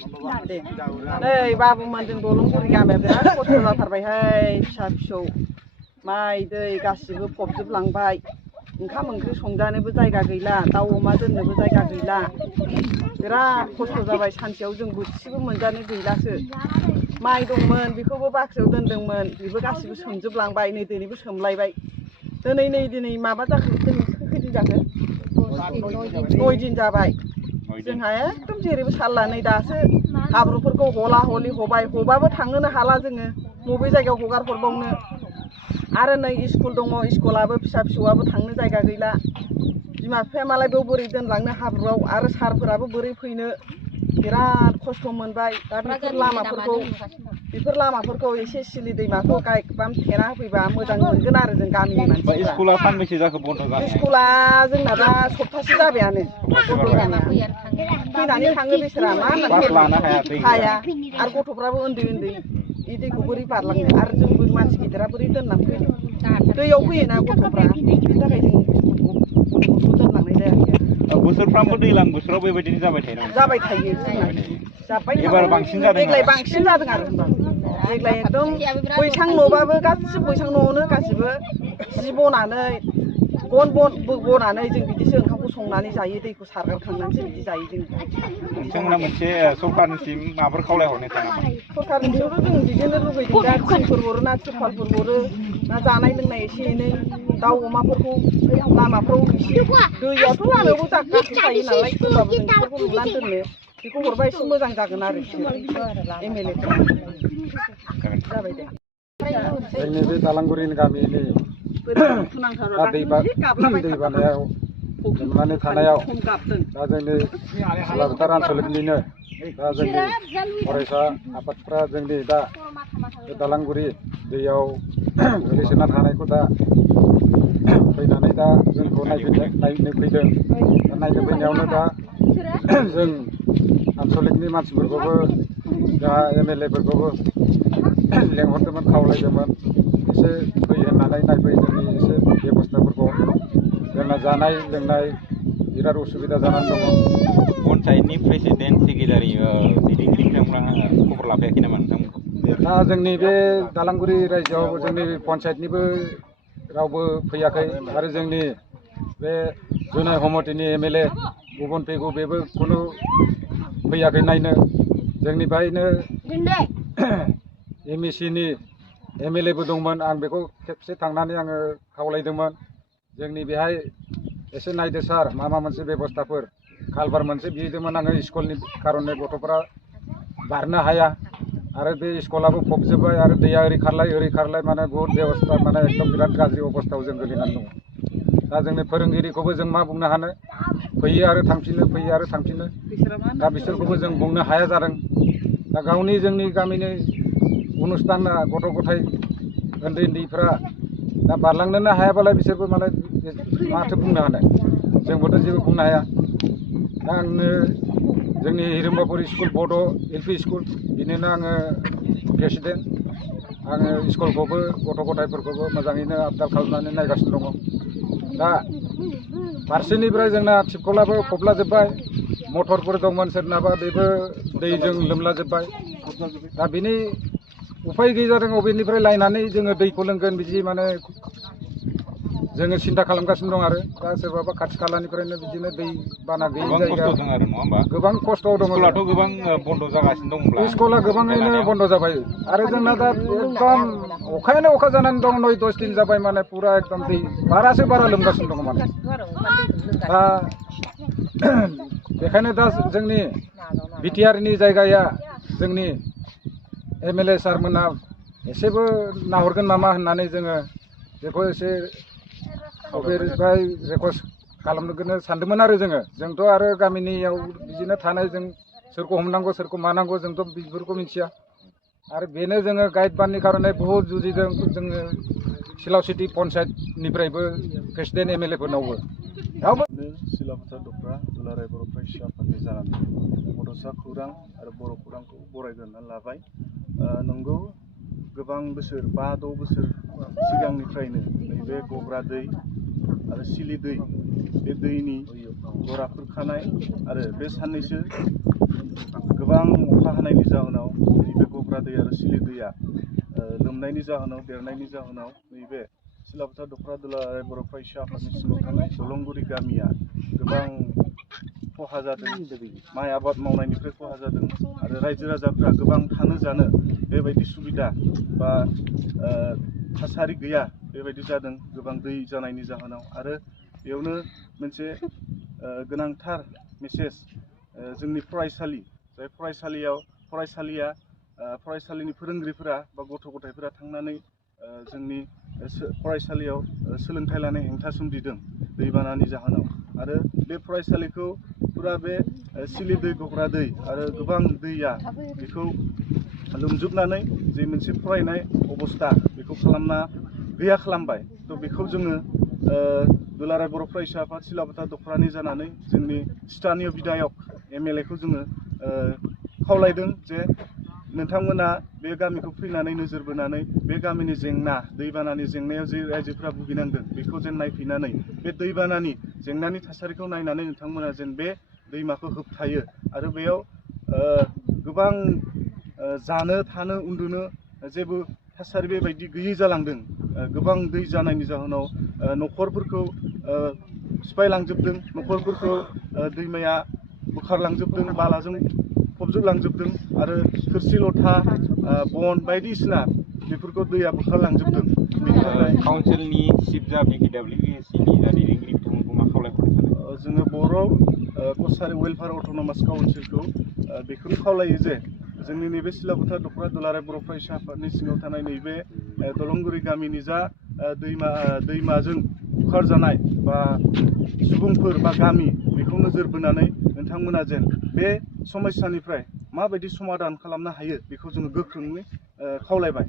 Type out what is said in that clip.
नै बाबुमोन जों दलंगुरि गामिया बिराद खस्थ' जाथारबायहाय फिसा फिसौ माइ दै गासिबो फबजोबलांबाय ओंखाम ओंख्रि संजानोबो जायगा गैला दाउ अमा दोननोबो जायगा गैला बिराद खस्थ' जाबाय सानसेयाव जों बोथिसेबो मोनजानो गैलासो माइ दंमोन बेखौबो बाख्रियाव दोनदोंमोन बेबो गासिबो सोमजोबलांबाय नै दिनैबो सोमलायबाय दिनै माबा जाखो खैदिन जाखो 9 दिन जाबाय जोंहा एकदम जेरैबो सारला नै दासो हाब्रुफोरखौ हला हलि हबाबो थांनोनो हाला जोङो बबे जायगायाव हगार हरबावनो आरो नै स्कुल दङ स्कुलाबो फिसा फिसौआबो थांनो जायगा गैला बिमा बिफाया मालाय बेयाव बोरै दोनलांनो हाब्रुआव आरो सारफोराबो बोरै फैनो बिराद खस्थ' मोनबाय दा बेफोर लामाफोरखौ एसे सिलि दैमाखौ गायबाम थेना होफैबा मोजां मोनगोन आरो जों गामिनि मानसिफ्रा स्कुला सानबैसे जाखो बन्द जानाया स्कुला जोंना दा सप्तासे जाबायानो बन्द जानाया फैनानै थाङो बेसोरा मा होननानै हाया आरो गथ'फ्राबो उन्दै बे दैखौ बोरै बारलांनो आरो जोंबो मानसि गिदिरा बोरै दोननानै फैनो दैयाव फैयोना गथ'फ्रा बिनि थाखाय जों गथ'फोरखौ दोनलांनाय जायाखै बोसोरफ्रामबो दैज्लां बोथोराव बेबायदिनो जाबाय थायो एबार बांसिन जादों देग्लाय बांसिन जादों आरो देग्लाय एकदम बैसां न'बाबो गासिबो बैसां न'आवनो गासिबो जि बनानै गन बनानै जों बिदिसो ओंखामखौ संनानै जायो दैखौ सारगारखांनानैसो बिदि जायो जों नोंथांमोना मोनसे सरकारनिसिम माबाफोर खावलायहरनो सानो सरकारनिसिमथ' जों बिदिनो लुगैदों दा थिंफोर हरो ना तिरपालफोर हरो ना जानाय लोंनाय एसे एनै दाउ अमाफोरखौ लामाफ्राव एसे दैयाथ' लामायावबो गाखोखायो नालाय होमबाबो जों बेफोरखौ लुनानै दोननो बेखौ हरबा एसे मोजां जागोन आरो MLA फोरा जाबाय दे जोंनि बे दालांगुरिनि गामिनि दै बानायाव लोमनानै थानायाव दा जोंनि बालाबोथार आनसलिकनिनो दा जोंनि फरायसा आफादफ्रा जोंनि दा दालांगुरि दैयाव गोग्लैसोना थानायखौ दा फैनानै दा जोंखौ नायनो फैदों नायनो फैनायावनो दा जों आनसलिकनि मानसिफोरखौबो दा MLA फोरखौबो लेंहरदोंमोन खावलायदोंमोन एसे फै होननानै नायफै जोंनि एसे बेबस्थाफोरखौ जोंना जानाय लोंनाय बिराद उसुबिदा जानानै दङ पन्चायतनि प्रेसिडेन्ट सेक्रेटारि दैदेनगिरिफ्रा खबर लाफैयाखै नामा नोंथांमोनखौ दा जोंनि बे दालांगुरि रायजोआव जोंनि पन्चायतनिबो रावबो फैयाखै आरो जोंनि बे जुनाय हमतिनि MLA गुबुन फैगौ बेबो खुनु फैयाखै नायनो जोंनि बाहायनो MECनि MLA बो दंमोन आं बेखौ खेबसे थांनानै आङो खावलायदोंमोन जोंनि बेहाय एसे नायदो सार मा मोनसे बेबस्थाफोर कालभार मोनसे बिहैदोंमोन आङो स्कुलनि कारने गथ'फोरा बारनो हाया आरो बे स्कुलाबो फबजोब्बाय आरो दैया ओरै खारलाय माने बहुत बेबस्था माने एकदम बिराद गाज्रि अबस्थायाव जों गोलैनानै दङ दा जोंनि फोरोंगिरिखौबो जों मा बुंनो हानो फैयो आरो थांफिनो दा बिसोरखौबो जों बुंनो हाया जादों दा गावनि जोंनि गामिनि अनुस्थाना गथ' गथाय उन्दैफ्रा दा बारलांनोनो हायाबालाय बिसोरबो माने माथो बुंनो हानो जोंबोथ' जेबो बुंनो हाया दा आंनो जोंनि हिरिम्बापुर स्कुल बड' LP स्कुल बिनिनो आङो प्रेसिडेन्ट आङो स्कुलखौबो गथ' गथायफोरखौबो मोजाङैनो आपडाल खालामनानै नायगासिनो दङ दा फारसेनिफ्राय जोंना टिपकलाबो फबलाजोब्बाय मटरफोर दंमोन सोरनाबा बेबो दैजों लोमलाजोब्बाय दा बिनि उफाय गैयै जादों अबेनिफ्राय लायनानै जोङो दैखौ लोंगोन बिदि माने जोङो सिन्था खालामगासिनो दं आरो दा सोरबाबा खाथि खालानिफ्रायनो बिदिनो दै बाना गैयै जायगा गोबां खस्थ'आव दङ स्कुलाथ' गोबां बन्द जागासिनो दंब्ला स्कुला गोबाङैनो बन्द जाबाय आरो जोंना दा एकदम अखायानो अखा जानानै दं 9-10 दिन जाबाय माने पुरा एकदम दै बारासो बारा लोमगासिनो दङ माने दा बेखायनो दा जोंनि बिटिआरनि जायगाया जोंनि MLA सारमोना एसेबो नाहरगोन नामा होननानै जोङो बेखौ एसे रिक्वेस्ट खालामनो सानदोंमोन आरो जोंथ' आरो गामिनियाव बिदिनो थानाय जों सोरखौ हमनांगौ सोरखौ मानांगौ जोंथ' बेफोरखौ मिथिया आरो बेनो जोङो गाइड बाननि खारनै बहुत जुजिदों जोङो सिलाव सिटि पन्चायतनिफ्रायबो प्रेसिडेन्ट MLA फोरनावबो सिलाबोथार दफ्रा दुलाराय बर' फरायसा आफादनि जानानै बड'सा खौरां आरो बर' खौरांखौ बरायग्रोना लाबाय नंगौ गोबां बोसोर 5-6 बोसोर सिगांनिफ्रायनो नैबे गग्रा दै आरो सिलि दै बे दैनि जरा खुरखानाय आरो बे साननैसो गोबां जानायनि जाहोनाव नैबे गग्रा दै आरो सिलि दैया लोमनायनि जाहोनाव देरनायनि जाहोनाव नैबे सिलापथार दख'रा दुलाराय बर' फरायसा आफादनि सिङाव थानाय दलंगुरि गामिया गोबां खहा जादों। माइ आबाद मावनायनिफ्राय खहा जादों आरो रायजो राजाफ्रा गोबां थानो जानो बेबायदि सुबिदा बा थासारि गैया बेबायदि जादों गोबां दै जानायनि जाहोनाव। आरो बेयावनो मोनसे गोनांथार मेसेज जोंनि फरायसालि जाय फरायसालिनि फोरोंगिरिफोरा बा गथ' गथायफोरा थांनानै जोंनि फरायसालियाव सोलोंथाइ लानाय हेंथा सोमजिदों दैबानानि जाहोनाव। आरो बे फरायसालिखौ फुरा बे सिलि दै गग्रा दै आरो गोबां दैया बेखौ लोमजोबनानै जे मोनसे फरायनाय अबस्था बेखौ गैया खालामबाय। थ' बेखौ जोङो दुलाराय बर' फरायसा आफाद सिलापथार दख'रानि जानानै जोंनि स्थानीय बिधायक MLA खौ जोङो खावलायदों जे नोंथांमोना बे गामिखौ फैनानै नोजोर बोनानै बे गामिनि जेंना दैबानानि जेंनायाव जे रायजोफोरा भुगिनांदों बेखौ जेन नायफैनानै बे दैबानानि जेंनानि थासारिखौ नायनानै नोंथांमोना जेन बे दैमाखौ होबथायो आरो बेयाव गोबां जानो थानो उन्दुनो जेबो थासारि बेबायदि गैयै जालांदों। गोबां दै जानायनि जाहोनाव न'खरफोरखौ सिफायलांजोबदों, न'खरफोरखौ दैमाया बुखारलांजोबदों, बालाजों फबजोबलांजोबदों आरो थोरसि लथा बन बायदिसिना बेफोरखौ दैया बुखारलांजोबदों। बेनि थाखाय काउन्सिलनि चिफ जा BKWSCनि जा दैदेनगिरि बिथांमोनखौ मा खावलायहरनो सानो? जोङो बर' कसारि वेलफेयार अट'नमास काउन्सिलखौ बेखौनो खावलायो जे जोंनि नैबे सिलापथार दख'रा दुलाराय बर' फरायसा आफादनि सिङाव थानाय नैबे दलंगुरि गामिनि जा दैमाजों बुखारजानाय बा सुबुंफोर बा गामि बेखौ नोजोर बोनानै नोंथांमोना जेन बे समस्यानिफ्राय माबायदि समाधान खालामनो हायो बेखौ जोङो गोख्रोङै खावलायबाय।